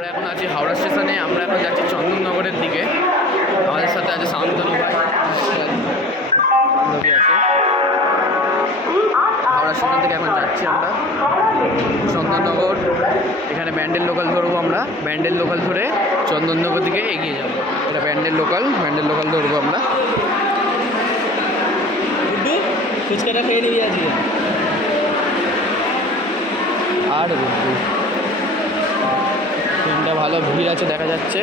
আমরা এখন আছি হাওড়া স্টেশনে। আমরা এখন যাচ্ছি চন্দননগরের দিকে। আমাদের সাথে আছে শান্তনু ভাই, বান্ধবী আছে। হাওড়া স্টেশন থেকে এখন যাচ্ছি আমরা চন্দননগর। এখানে ব্যান্ডেল লোকাল ধরবো আমরা। ব্যান্ডেল লোকাল ধরে চন্দননগর দিকে এগিয়ে যাবো। এটা ব্যান্ডেল লোকাল ধরবো আমরা। ফুচকাটা খেয়ে নিবি আজকে। আর ট্রেনটা ভালো ভিড় আছে দেখা যাচ্ছে।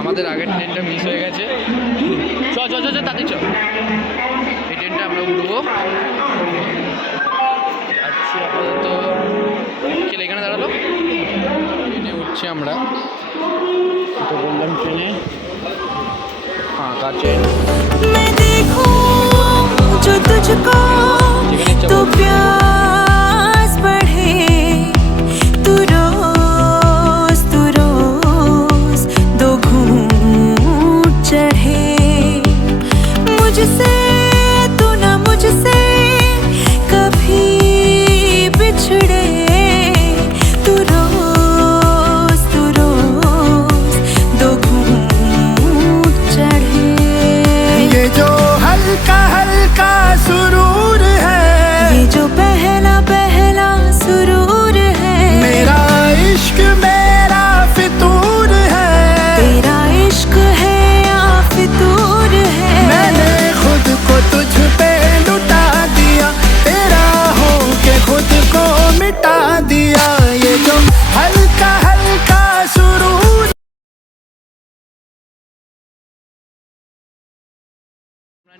আমাদের আগের ট্রেনটা মিস হয়ে গেছে। চ তাতে চ। এই ট্রেনটা আমরা উঠবো। আচ্ছা আপাতত খেলে এখানে দাঁড়ালো। ট্রেনে উঠছি আমরা। তো বললাম ট্রেনে ফাঁকা ট্রেন।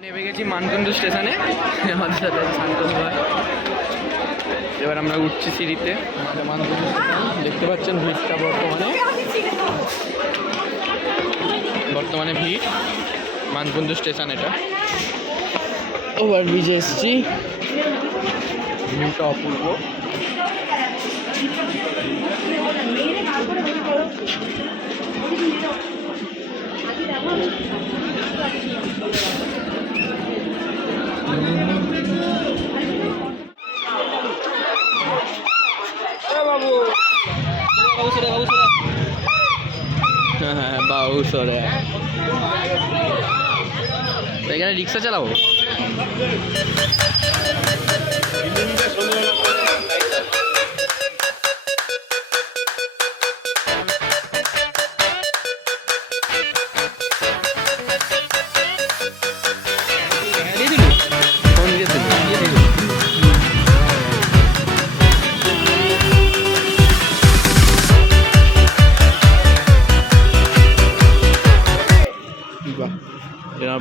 নেমে গেছি মানকুণ্ড স্টেশনে। আমাদের সাথে শান্তনু ভাই। এবার আমরা উঠছি সিঁড়িতে। আমাদের মানকুণ্ড স্টেশন দেখতে পাচ্ছেন ভিড়টা বর্তমানে ভিড় মানকুণ্ড স্টেশন। এটা ওভার ব্রিজে এসছি। ভিউটা অপূর্ব। হ্যাঁ বাউসরে এখানে রিক্সা চালাবো।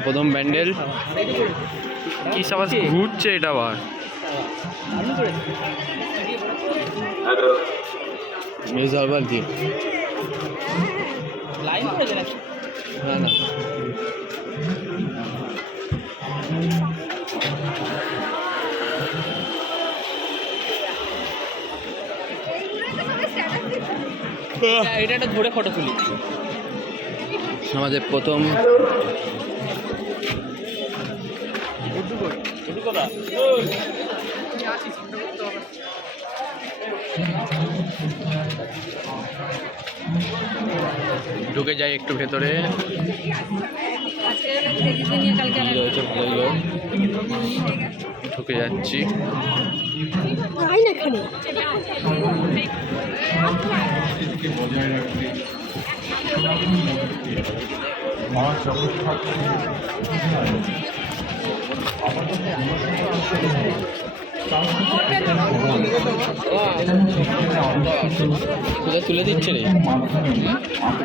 প্রথম ব্যান্ডেল কি সব ঘুরছে এটা আবার। না না এটা একটা ধরে ফটো তুলি। আমাদের প্রথম ঢুকে যাই একটু ভেতরে। রয়েছে ভালোই লোক। ঢুকে যাচ্ছি। কোথায় তুলে দিচ্ছে রে?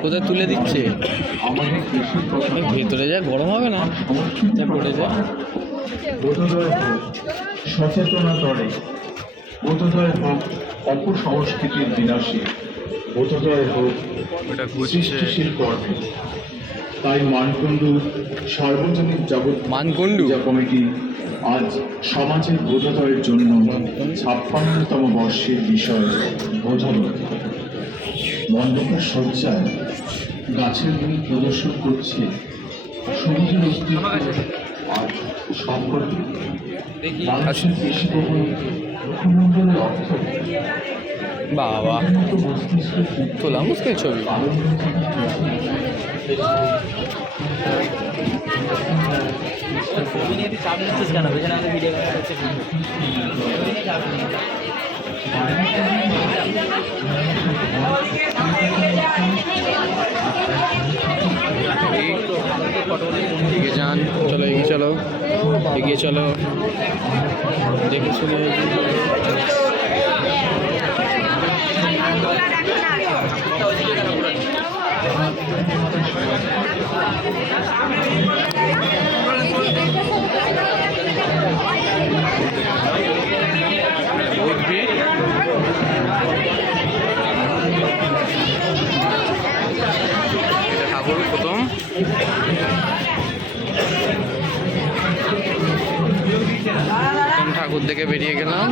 কোথায় তুলে দিচ্ছে? ভেতরে যা গরম হবে না? পড়ে যা সচেতনা তরে বোধোদয় হোক অপসংস্কৃতির বিনাশী, বোধোদয় হোক ওটা সৃষ্টিশীল কর্মে। তাই মানকুণ্ডু সার্বজনীন জগৎ মানকুণ্ডু পূজা কমিটি আজ সমাজের বোধোদয়ের জন্য ৫৬তম বর্ষের বিষয় বোধোদয়। মণ্ডপের সজ্জায় গাছের গুলি প্রদর্শন করছে সবুজের অস্তিত্ব আর সম্পর্ক। মানুষের পেশিবহুল মুখমণ্ডলের অর্থ বাবা তোলা মুশকিল ছবি। চাপ নিচ্ছিস কেন? পেছনে আমাদের ভিডিও এগিয়ে যান, চলো এগিয়ে চলো, এগিয়ে চলো, দেখে শুনে ঠাকুর প্রথম ঠাকুর দেখে বেরিয়ে গেলাম।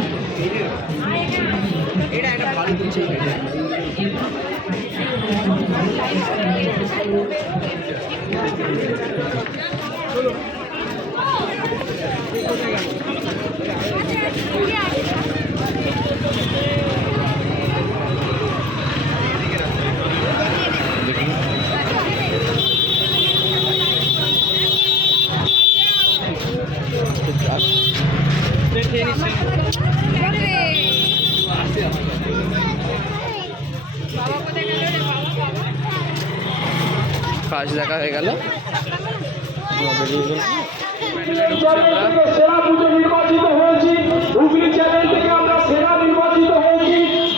কাজ দেখা হয়ে গেল, সেরা পুজো নির্বাচিত হয়েছি, হুগলি চ্যানেল থেকে আমরা সেরা নির্বাচিত হয়েছি।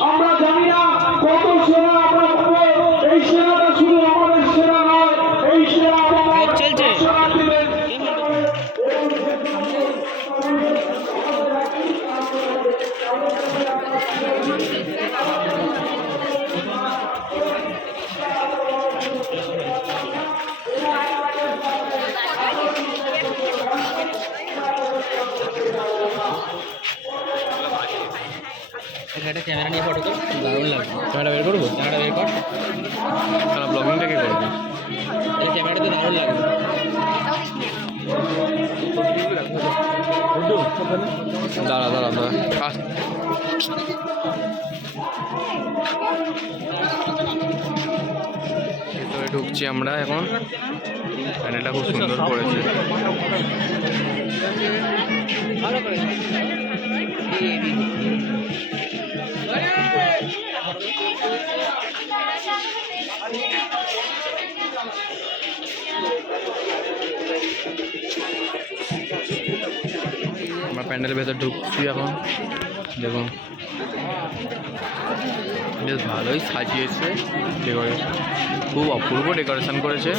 আমরা জানি না কত সেরা আমরা পাবো, এই সেরাটা শুধু আমাদের সেরা নয়, এই সেরা আমাদের দর্শনার্থীদের। একটা ক্যামেরা নিয়ে ফটো কর, দারুণ লাগবে। ক্যামেরা বের করবো, ক্যামেরা বের কর, তারা ব্লগিংটা কে করবে? এই ক্যামেরাতে দারুণ লাগবে। দাঁড়া দাঁড়া দাঁড়া ভেতরে ঢুকছি আমরা এখন। প্যানেলটা খুব সুন্দর করেছে। ভালো করে আমরা প্যান্ডেলের ভেতর ঢুকছি এখন। দেখুন বেশ ভালোই সাজিয়েছে, ডেকোরেশন খুব অপূর্ব ডেকোরেশন করেছে।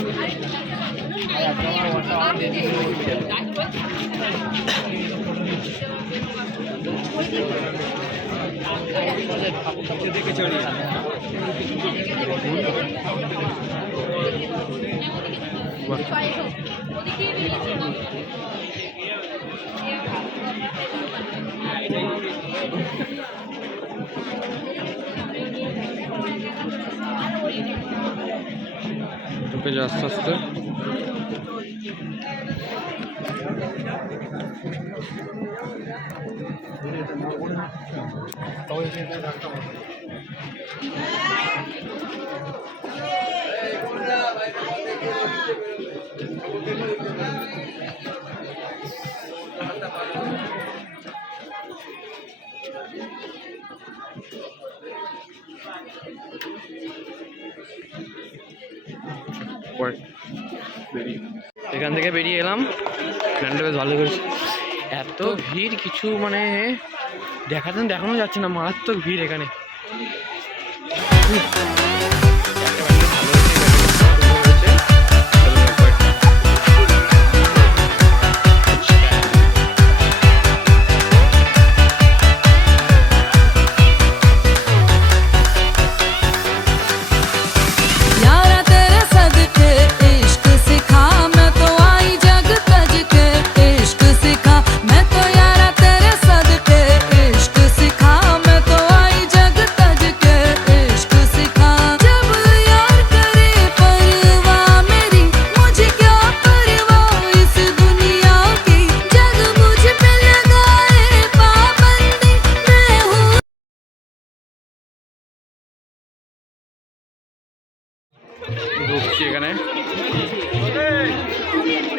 ঢুকে যা আস্তে আস্তে। এখান থেকে বেরিয়ে এলাম, প্ল্যানটা বেশ ভালো করেছে। এত ভিড় কিছু মানে দেখানো যাচ্ছে না, মারাত্মক ভিড় এখানে। यारा तेरे सदके इश्क से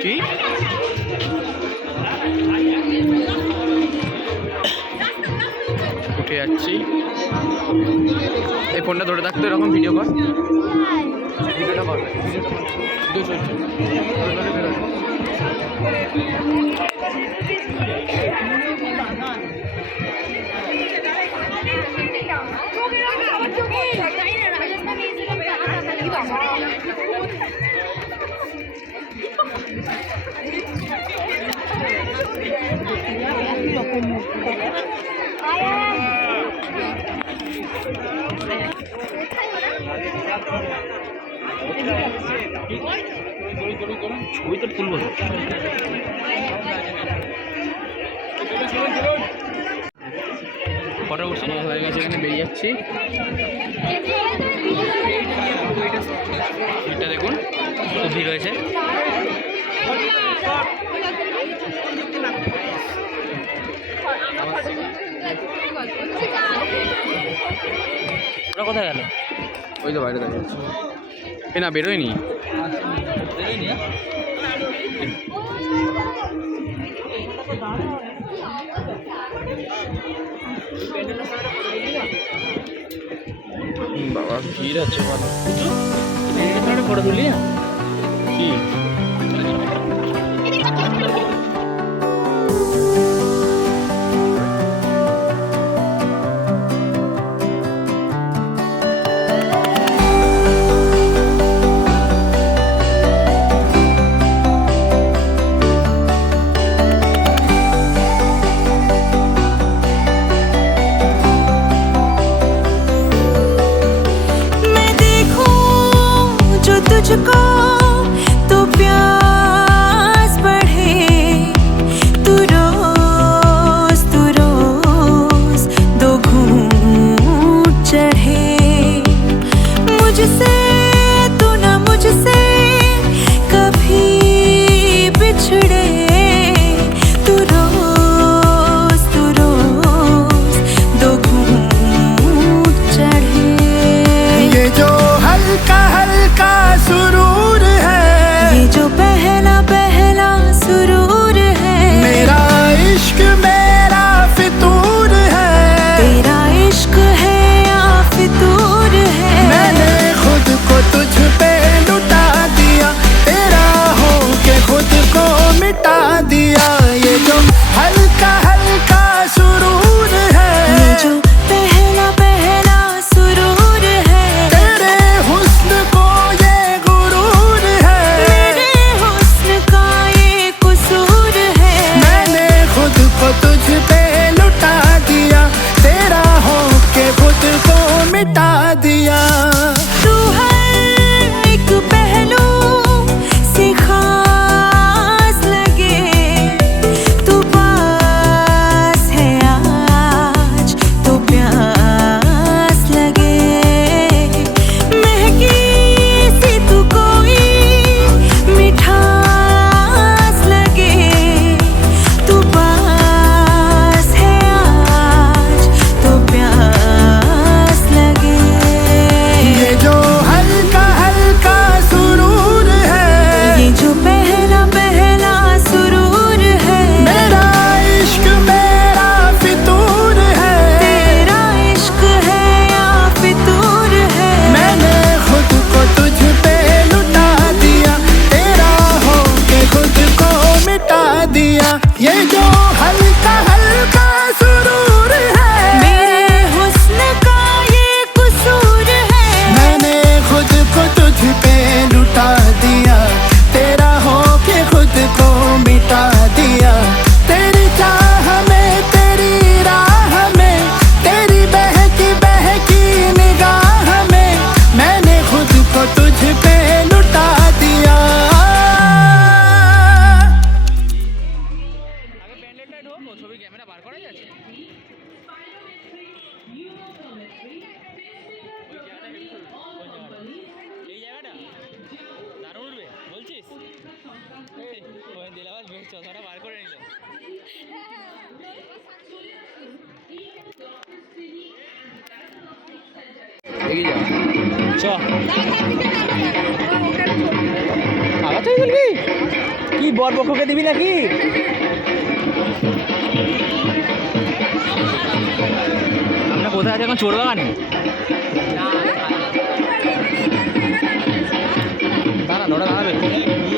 কি উঠে যাচ্ছি। এই ফোনটা ধরে থাকতো, এরকম ভিডিও কর, ভিডিওটা কর, ভিডিও চলছে। ছবি তো তুলবো। ফটো উঠছে হয়ে গেছে, এখানে বেরিয়ে যাচ্ছি। এটা দেখুন খুব ভিড় হয়েছে। ওরা কোথায় গেল? ওই তো বাইরে দাঁড়িয়ে আছে। এ না, বেরোয়নি। বাবা ভিড় আছে ভালো। ফটো তুলি না কি तुझको तो प्यास बढ़े, तू रोज दो घूंट चढ़े। मुझसे तू ना मुझसे कभी बिछड़े, तू रोज दो घूंट चढ़े। ये जो हल्का हल्का सुरूर है, ये जो पहला पहला सुरूर है, मेरा इश्क मेरा फितूर है। तेरा इश्क है या फितूर है। मैंने खुद को तुझ पे लुटा दिया, तेरा हो के खुद को मिटा दिया। ये जो हल्का हल्का सुरूर है, ये जो पहला पहला सुरूर है, तेरे हुस्न को ये गुरूर है। मेरे हुस्न का ये कसूर है। मैंने खुद को तुझ पे लुटा दिया, तेरा हो के खुद को मिटा दिया। तू हर एक पहलू से खास लगे, तू पास है आज तो प्यास लगे। महकी सी तू कोई मिठास लगे, तू पास है आज तो प्यास लगे। ये जो हल्का हल्का सुरूर है, ये जो पहला पहला सुरूर है, मेरा इश्क मेरा फितूर है। तेरा इश्क है या फितूर है। मैंने खुद को तुझ पे लुटा दिया, तेरा हो के खुद को मिटा दिया। ये जो हल्का हल्का सुरूर है, मेरे हुस्न का ये कसूर है। मैंने खुद को तुझ पे लुटा दिया, तेरा हो के खुद को मिटा दिया। तेरी चाह में तेरी राह में, तेरी बहकी निगाह में, मैंने खुद को तुझ पे लुटा दिया। আগে ব্যান্ডেডটা ঢোকো, ছবি ক্যামেরা বার করা যাচ্ছে। এই জায়গাটা দারুণ উঠবে বলছিস? ওই দিলাবাজ বেশ চশমাটা বার করে নিল। এগিয়ে যাও। চ আগাতে বলবি? কি বরপক্ষকে দিবি নাকি? আমরা কোথায় আছি এখন? চোরবাগানে। দাঁড়ান, ওরা দাঁড়াবে,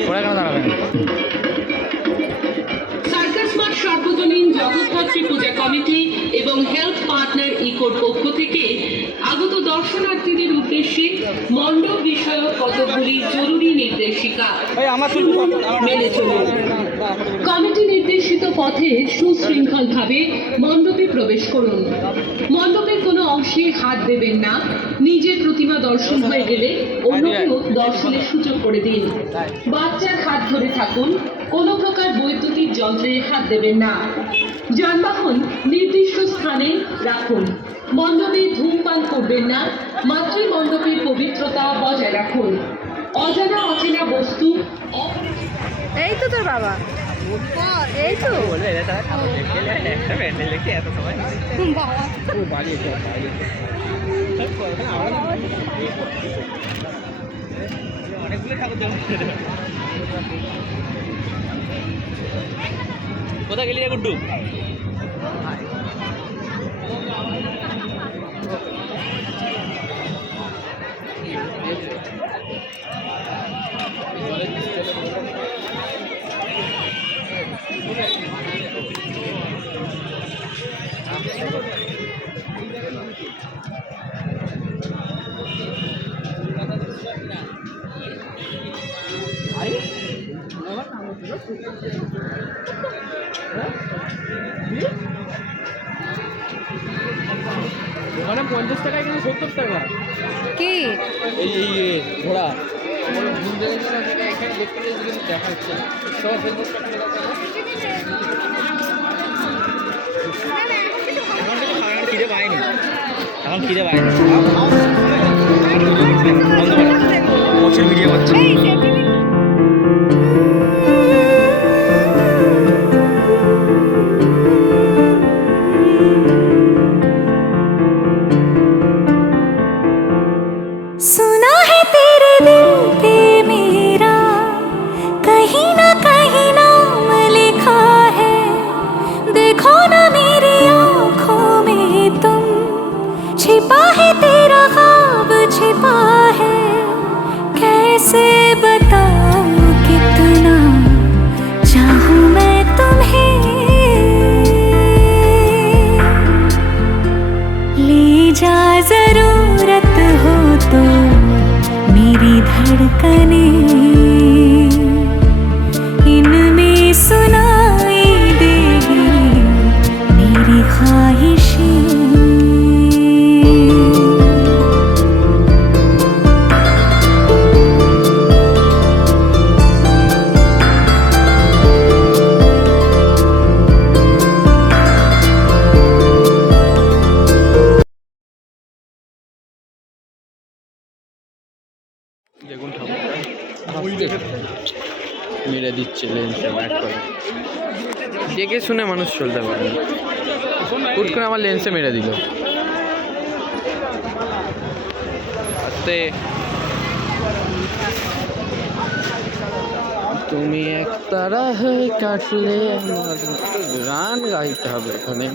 ওরা কেন দাঁড়াবে না? সার্কাস মাঠ সর্বজনীন জগদ্ধাত্রী পূজা কমিটি এবং হেলথ পার্টনার ইকোর পক্ষ থেকে আগত দর্শনার্থীদের উদ্দেশ্যে মণ্ডপ বিষয়ক কতগুলি জরুরি নির্দেশিকা মেনে চলুন। কমিটি নির্দেশিত পথে সুশৃঙ্খলভাবে মণ্ডপে প্রবেশ করুন। মণ্ডপের কোনো অংশে হাত দেবেন না। নিজের প্রতিমা দর্শন হয়ে গেলে অন্যকেও দর্শনের সুযোগ করে দিন। বাচ্চার হাত ধরে থাকুন। কোনো প্রকার বৈদ্যুতিক যন্ত্রে হাত দেবেন না। যানবাহন নির্দিষ্ট স্থানে রাখুন। মণ্ডপে ধূমপান করবেন না। মাতৃমণ্ডপের পবিত্রতা বজায় রাখুন। অজানা অচেনা বস্তু এই তো তোর বাবা, এই তো কোথায় গেলি রে গুড্ডু? ওখানে 50 টাকা, এখানে 70 টাকা। কি এই ঘোড়া এখানে দেখতে দেখা হচ্ছে খিদে পাইনি, এখন খিদে পাইনি। প্রচুর ভিডিও করছে। सुना है तेरे दिल पे मेरा कहीं ना कहीं नाम लिखा है। देखो ना मेरी आँखों में तुम, छिपा है तेरा ख्वाब छिपा है। कैसे बताऊं कितना चाहूं मैं तुम्हें। ले जा जरूरत हो तो मेरी धड़कने, इनमें सुनाई देगी मेरी ख्वाहिशें। দেখুন ঠাকুরটা মেরে দিচ্ছে লেন্সে ব্যাক করে। দেখে শুনে মানুষ চলতে পারে না, হুট করে আমার লেন্সে মেরে দিল। আস্তে, তুমি এক তারা হয়ে কাটলে আমার, গান গাইতে হবে এখানে।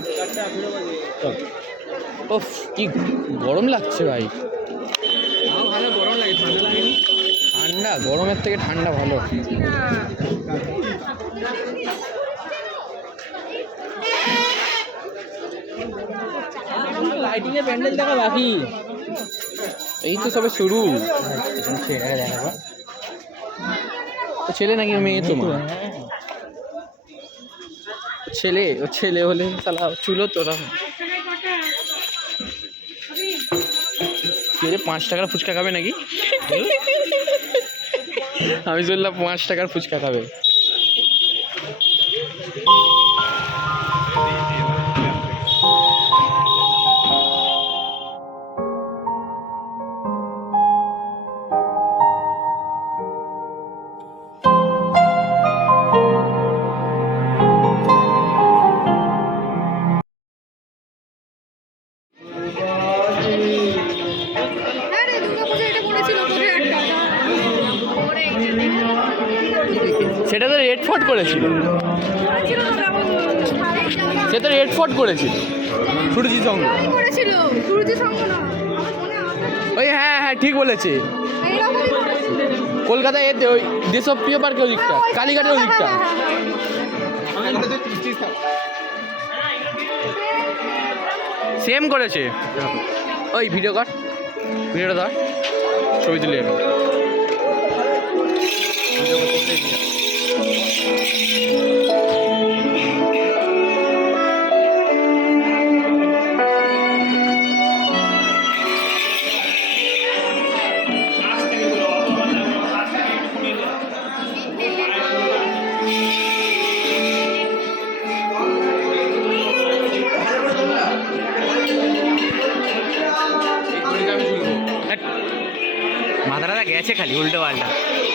ওফ কি গরম লাগছে ভাই। ঠান্ডা, গরমের থেকে ঠান্ডা ভালো। লাইটিং এর প্যান্ডেল দেখা বাকি, এই তো সবে শুরু। ছেলে নাকি মেয়ে? তোমার ছেলে? ও ছেলে হলে তাহলে চুলো তোরা। কে 5 টাকার ফুচকা খাবে নাকি? আমি বললাম 5 টাকার ফুচকা খাবে। আরে দুর্গাপূজা এটা পড়েছিল 1 টাকা। সেটা তো রেড ফোর্ট করেছিল, সে তো রেড ফোর্ট করেছিল সুরজিৎ সঙ্গ। করেছিল সুরজিৎ সঙ্গ না, আমার মনে আছে। ওই হ্যাঁ হ্যাঁ ঠিক বলেছে, এইরকমই করেছিল। কলকাতায় এতে ওই দেশপ্রিয় পার্কের ওই দিকটা, কালীঘাটের ওই দিকটা। সেম করেছে। ওই ভিডিও কর, ভিডিওটা ধর, ছবি তুলি আমি। মাথাটা গেছে খালি উল্টো পাল্টা।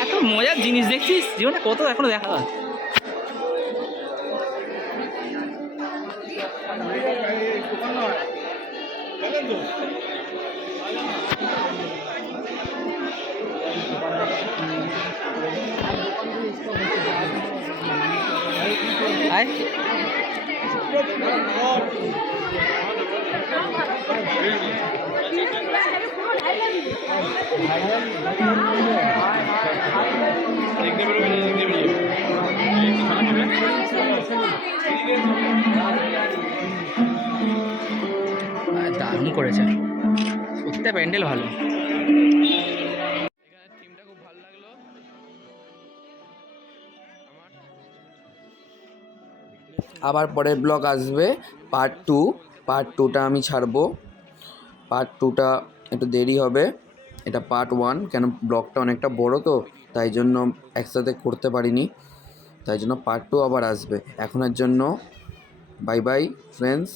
এত মজার জিনিস দেখছিস জীবনে, কত এখনো দেখা হয়। আয় দারুণ করেছে প্রত্যেকটা প্যান্ডেল ভালো। থিমটা খুব ভালো লাগলো আমার। আবার পরের ব্লগ আসবে পার্ট 2। পার্ট 2টা আমি ছাড়বো, পার্ট 2টা একটু দেরি হবে, এটা পার্ট 1, কেন ব্লগটা অনেকটা বড় তো তাই জন্য একসাথে করতে পারিনি, তাই জন্য পার্ট 2 আবার আসবে। এখনের জন্য bye bye friends,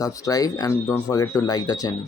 subscribe and don't forget to like the channel.